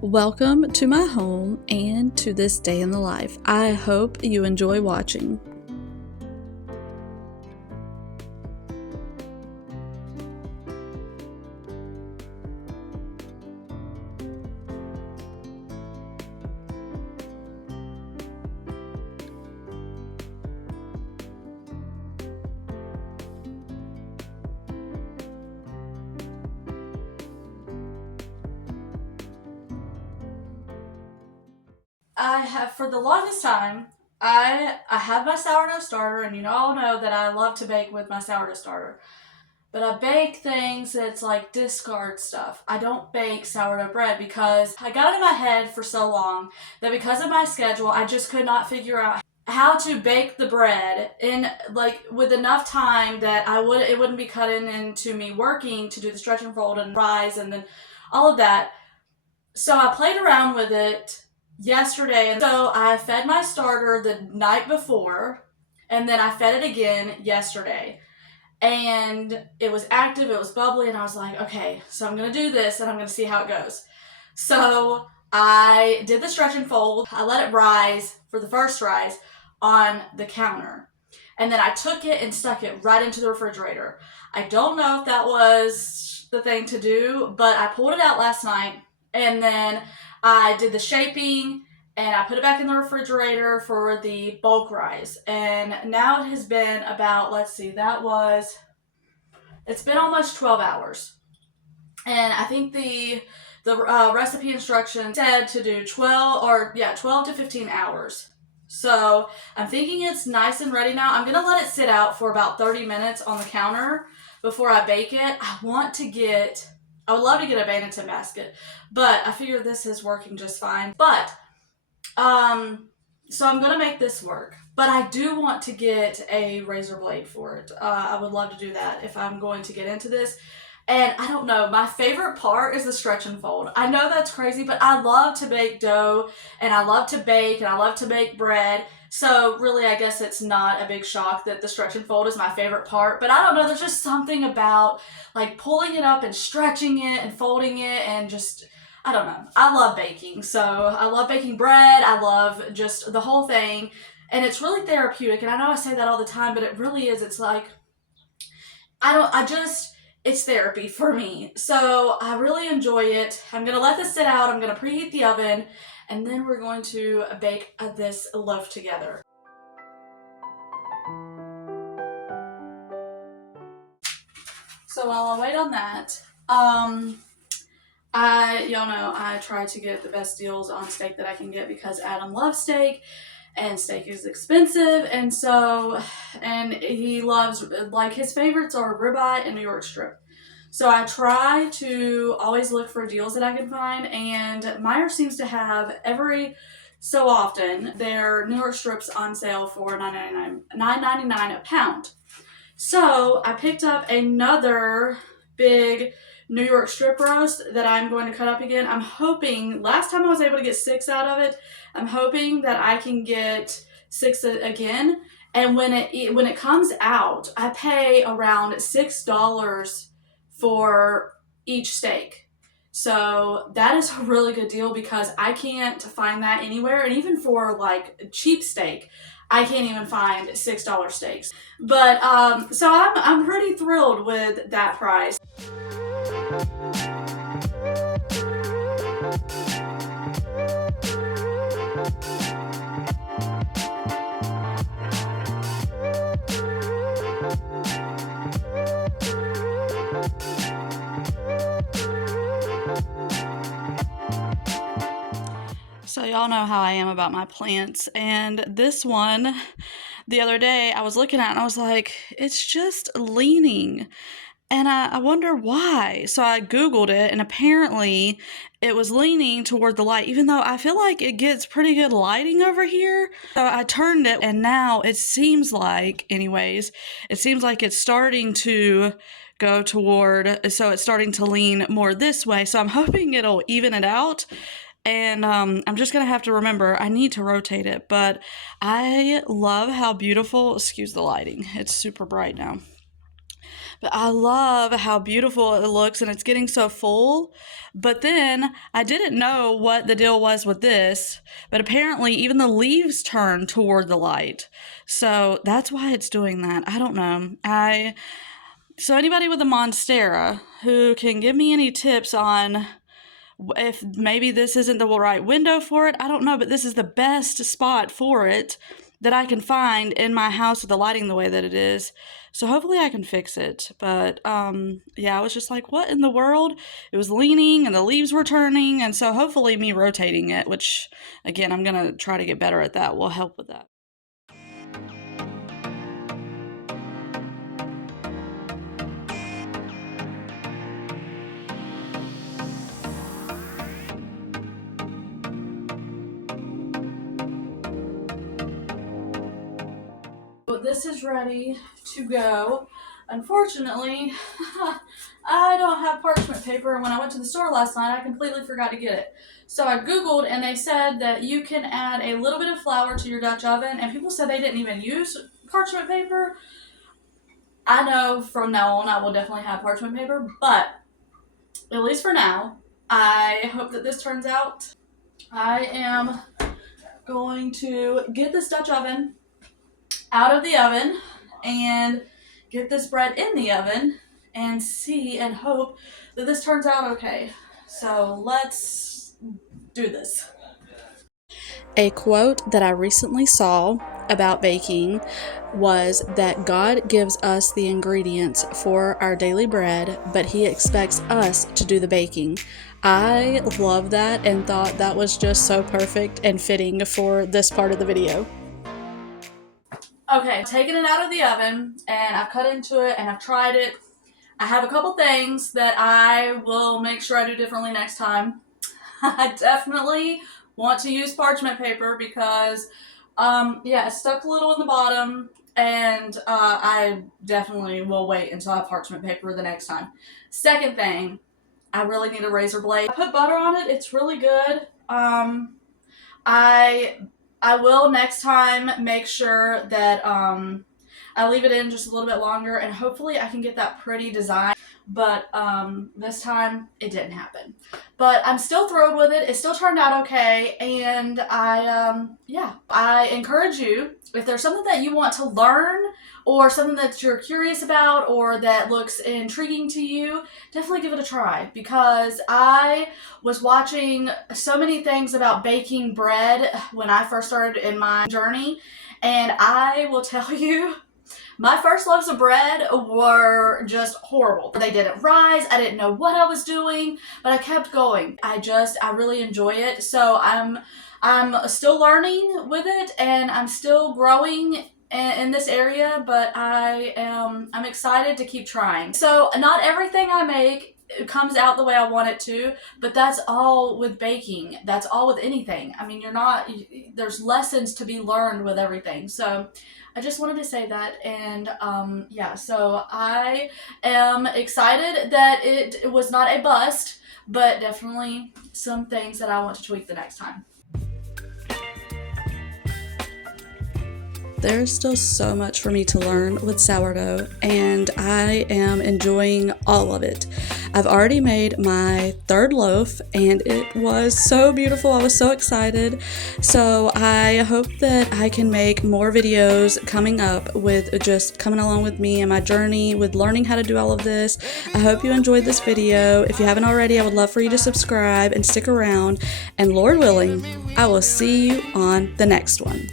Welcome to my home and to this day in the life. I hope you enjoy watching. For the longest time, I have my sourdough starter, and you all know that I love to bake with my sourdough starter. But I bake things that's like discard stuff. I don't bake sourdough bread because I got it in my head for so long that because of my schedule, I just could not figure out how to bake the bread in with enough time that it wouldn't be cutting into me working to do the stretch and fold and rise and then all of that. So I played around with it yesterday, and so I fed my starter the night before, and then I fed it again yesterday. And it was active, it was bubbly, and I was like, okay, so I'm gonna do this and I'm gonna see how it goes. So I did the stretch and fold. I let it rise for the first rise on the counter. And then I took it and stuck it right into the refrigerator. I don't know if that was the thing to do, but I pulled it out last night, and then I did the shaping and I put it back in the refrigerator for the bulk rise. And now it has been about, it's been almost 12 hours. And I think the recipe instructions said to do 12 to 15 hours. So I'm thinking it's nice and ready now. I'm going to let it sit out for about 30 minutes on the counter before I bake it. I would love to get a Banneton basket, but I figure this is working just fine. But, so I'm going to make this work, but I do want to get a razor blade for it. I would love to do that if I'm going to get into this. And I don't know, my favorite part is the stretch and fold. I know that's crazy, but I love to bake dough, and I love to bake, and I love to bake bread. So really, I guess it's not a big shock that the stretch and fold is my favorite part. But I don't know, there's just something about like pulling it up and stretching it and folding it and just, I don't know. I love baking. So I love baking bread. I love just the whole thing. And it's really therapeutic. And I know I say that all the time, but it really is. It's like, it's therapy for me. So I really enjoy it. I'm going to let this sit out. I'm going to preheat the oven, and then we're going to bake this loaf together. So while I wait on that, y'all know I try to get the best deals on steak that I can get because Adam loves steak. And steak is expensive, and he loves, like, his favorites are ribeye and New York strip. So I try to always look for deals that I can find, and Meyer seems to have every so often their New York strips on sale for $9.99 a pound. So I picked up another big New York strip roast that I'm going to cut up again. I'm hoping, last time I was able to get 6 out of it, I'm hoping that I can get 6 again. And when it comes out, I pay around $6 for each steak. So that is a really good deal because I can't find that anywhere. And even for like cheap steak, I can't even find $6 steaks. But so I'm pretty thrilled with that price. So y'all know how I am about my plants, and this one, the other day, I was looking at it and I was like, it's just leaning, and I wonder why. So I Googled it, and apparently it was leaning toward the light, even though I feel like it gets pretty good lighting over here. So I turned it, and now it seems like it's starting to go toward, so it's starting to lean more this way. So I'm hoping it'll even it out. And I'm just going to have to remember, I need to rotate it, but I love how beautiful, excuse the lighting, it's super bright now. But I love how beautiful it looks and it's getting so full. But then I didn't know what the deal was with this, but apparently even the leaves turn toward the light. So that's why it's doing that. I don't know. So anybody with a Monstera who can give me any tips on if maybe this isn't the right window for it, I don't know, but this is the best spot for it that I can find in my house with the lighting the way that it is. So hopefully I can fix it. But yeah, I was just like, what in the world? It was leaning and the leaves were turning, and so hopefully me rotating it, which again, I'm gonna try to get better at that, will help with that. This is ready to go. Unfortunately, I don't have parchment paper, and when I went to the store last night, I completely forgot to get it. So I Googled, and they said that you can add a little bit of flour to your Dutch oven, and people said they didn't even use parchment paper. I know from now on I will definitely have parchment paper, but at least for now, I hope that this turns out. I am going to get this Dutch oven out of the oven and get this bread in the oven and see and hope that this turns out okay. So let's do this. A quote that I recently saw about baking was that God gives us the ingredients for our daily bread, but He expects us to do the baking. I love that and thought that was just so perfect and fitting for this part of the video. Okay, taking it out of the oven, and I've cut into it, and I've tried it. I have a couple things that I will make sure I do differently next time. I definitely want to use parchment paper because, yeah, it stuck a little in the bottom, and I definitely will wait until I have parchment paper the next time. Second thing, I really need a razor blade. I put butter on it. It's really good. I will next time make sure that I leave it in just a little bit longer, and hopefully I can get that pretty design. But this time it didn't happen. But I'm still thrilled with it. It still turned out okay, and I encourage you, if there's something that you want to learn or something that you're curious about or that looks intriguing to you, definitely give it a try, because I was watching so many things about baking bread when I first started in my journey, and I will tell you, my first loaves of bread were just horrible. They didn't rise. I didn't know what I was doing, but I kept going. I really enjoy it. So I'm still learning with it, and I'm still growing in this area, but I'm excited to keep trying. So not everything I make comes out the way I want it to, but that's all with baking. That's all with anything. I mean, there's lessons to be learned with everything. So I just wanted to say that, and yeah, so I am excited that it was not a bust, but definitely some things that I want to tweak the next time. There's still so much for me to learn with sourdough, and I am enjoying all of it. I've already made my third loaf, and it was so beautiful. I was so excited. So I hope that I can make more videos coming up with just coming along with me and my journey with learning how to do all of this. I hope you enjoyed this video. If you haven't already, I would love for you to subscribe and stick around. And Lord willing, I will see you on the next one.